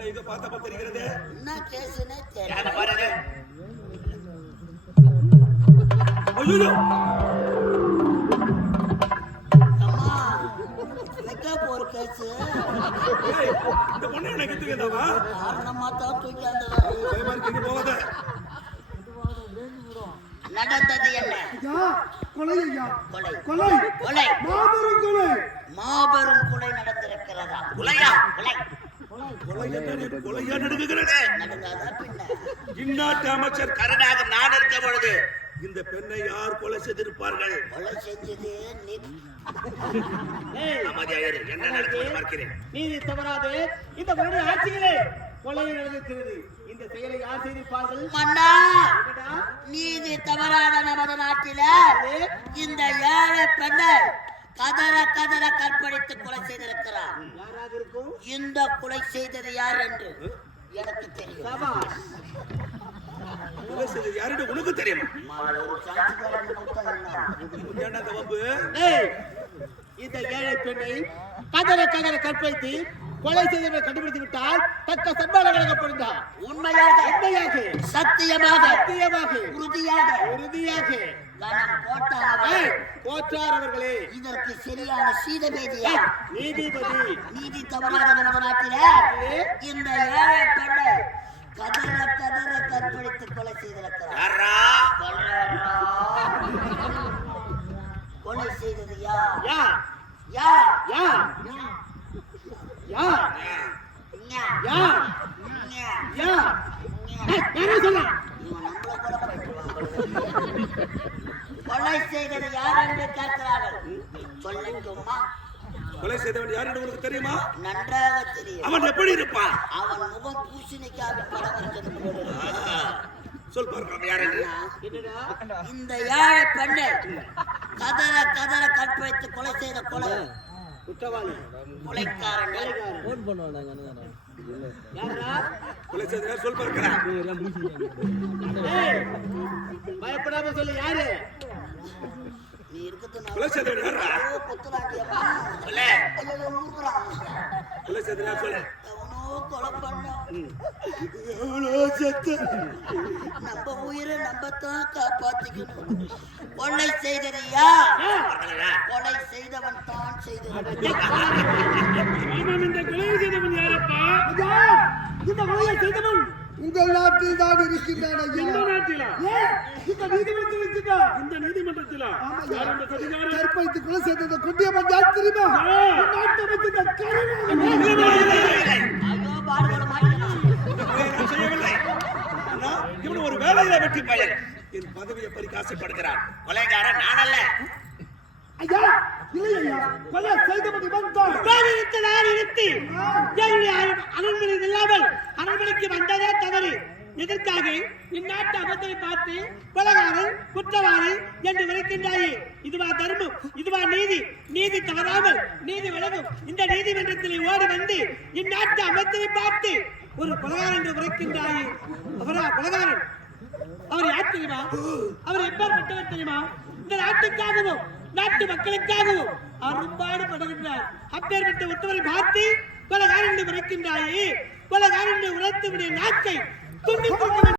என்ன இதை பார்த்தப்ப தெரிகிறது என்ன கேசுன்னே தெரியல. யாரை பாருங்க. ஐயோ அம்மா வைக்க போற இந்த பொண்ணை என்ன வந்தாவா? காரணமா தான் தூக்கி அந்த பயமா இருக்கு போகாத. நடந்தது என்ன? ஐயா கொலை ஐயா. கொலை. கொலை. கொலை. மாபெரும் கொலை. மாபெரும் கொலை நடந்திருக்கிறதா? கொலையா? கொலை. அமைச்சர் கருணாக நான் இருக்க பொழுது இந்த பெண்ணை யார் கொலை செய்திருப்பார்கள் கொலை செஞ்சது. என்ன நடக்குது பார்க்கிறேன் நீதி தவறாது இந்த மறுபடியும் ஆட்சியிலே கொலை நடந்திருக்கிறது இந்த செயலை யார் செய்திருப்பார்கள் மன்னா? நீதி தவறாத நமது நாட்டில இந்த ஏழை பெண்ணை கதற கதற கற்பழித்து கொலை செய்திருக்கிறார். இந்த கொலை செய்தது யார் என்று எனக்கு தெரியும். யாருன்னு உனக்கு தெரியுமா? இந்த ஏழை பெண்ணை கதற கதற கற்பழித்து கொலை செய்தவரை கண்டுபிடித்து விட்டால் தக்க சன்மானம் வழங்கப்படுகிறார் உண்மையாக? உண்மையாக. சத்தியமாக? சத்தியமாக. உறுதியாக? உறுதியாக. போற்றார் அவர்களே இதற்கு சரியான சீதபேதியா? நீதிபதி. நீதி தவறாத நமது நாட்டில இந்த ஏழை பெண்ணை கதற கதற கற்பழித்து கொலை செய்திருக்கிறார். யாரா. கொலை செய்தது யார்? யார் யார்? யார் யார் ஞா. யார் ஞா. யார். ஏய், யாரை சொல்ல இவன் நம்மள கொலை பண்ணிடுவான். கொலை செய்தது யார் என்று கேட்கிறார்கள் சொல்லட்டுமா கொலை செய்தவன் யாருன்னு உனக்கு தெரியுமா நன்றாக தெரியும் அவன் எப்படி இருப்பான் அவன் முகம் பூசணிக்காக. சொல் பார்க்கலாம் யார் என்று இந்த ஏழை பெண்ணை கதற கதற கற்பழித்து கொலை செய்த கொலை குற்றவாளி கொலைக்காரன் சொல் பயப்படாம சொல்லு யாரு? நீ சொல்லு. சொல்லு நம்ம உயிரை நம்ம தான் காப்பாத்திக்கணும். கொலை அவர்களா? கொலை செய்தவன் தான் செய்தவன். இந்த கொலை செய்தவன் இந்த கொலையை செய்தவன் உங்கள் நாட்டில் தான் இருக்கின்றான் ஐயா. நாட்டிலா? இந்த நீதிமன்றத்தில் இருக்கின்றான் இந்த நீதிமன்றத்திலா? இந்த கற்பழித்து கொலை செய்ததை கொண்டியவன் யார் தெரியுமா? இந்த நாட்டு இவன் ஒரு வேலையில வெட்டி பயன். என் பதவியை பறிக்க ஆசைப்படுகிறான் கொலைகாரன் நான் அல்ல ஐயா இல்லை ஐயா கொலை செய்தவன் இவன் தான் நிறுத்தி. அரண்மனை இல்லாமல் அரண்மனைக்கு வந்ததே தவறு. எதற்காக இந்நாட்டு அமைச்சரை பார்த்து கொலகாரன் குற்றவாளி என்று விளக்கின்றாயே இதுவா தர்மம் இதுவா நீதி. நீதி தவறாமல் நீதி விலகும். இந்த நீதிமன்றத்தில் ஓடி வந்து இந்நாட்டு அமைச்சரை பார்த்து ஒரு கொலகாரன் என்று விளக்கின்றாயே அவரா கொலகாரன்? அவர் யார் தெரியுமா? அவர் எப்பேற்பட்டவர் தெரியுமா? இந்த நாட்டுக்காகவும் நாட்டு மக்களுக்காகவும் அரும்பாடு படுகின்றார் அப்பேற்பட்ட உத்தவரை பார்த்து பல காரணங்களை உரைக்கின்றாயே பல காரணங்களை உரைத்து விடைய நாக்கை துண்டித்து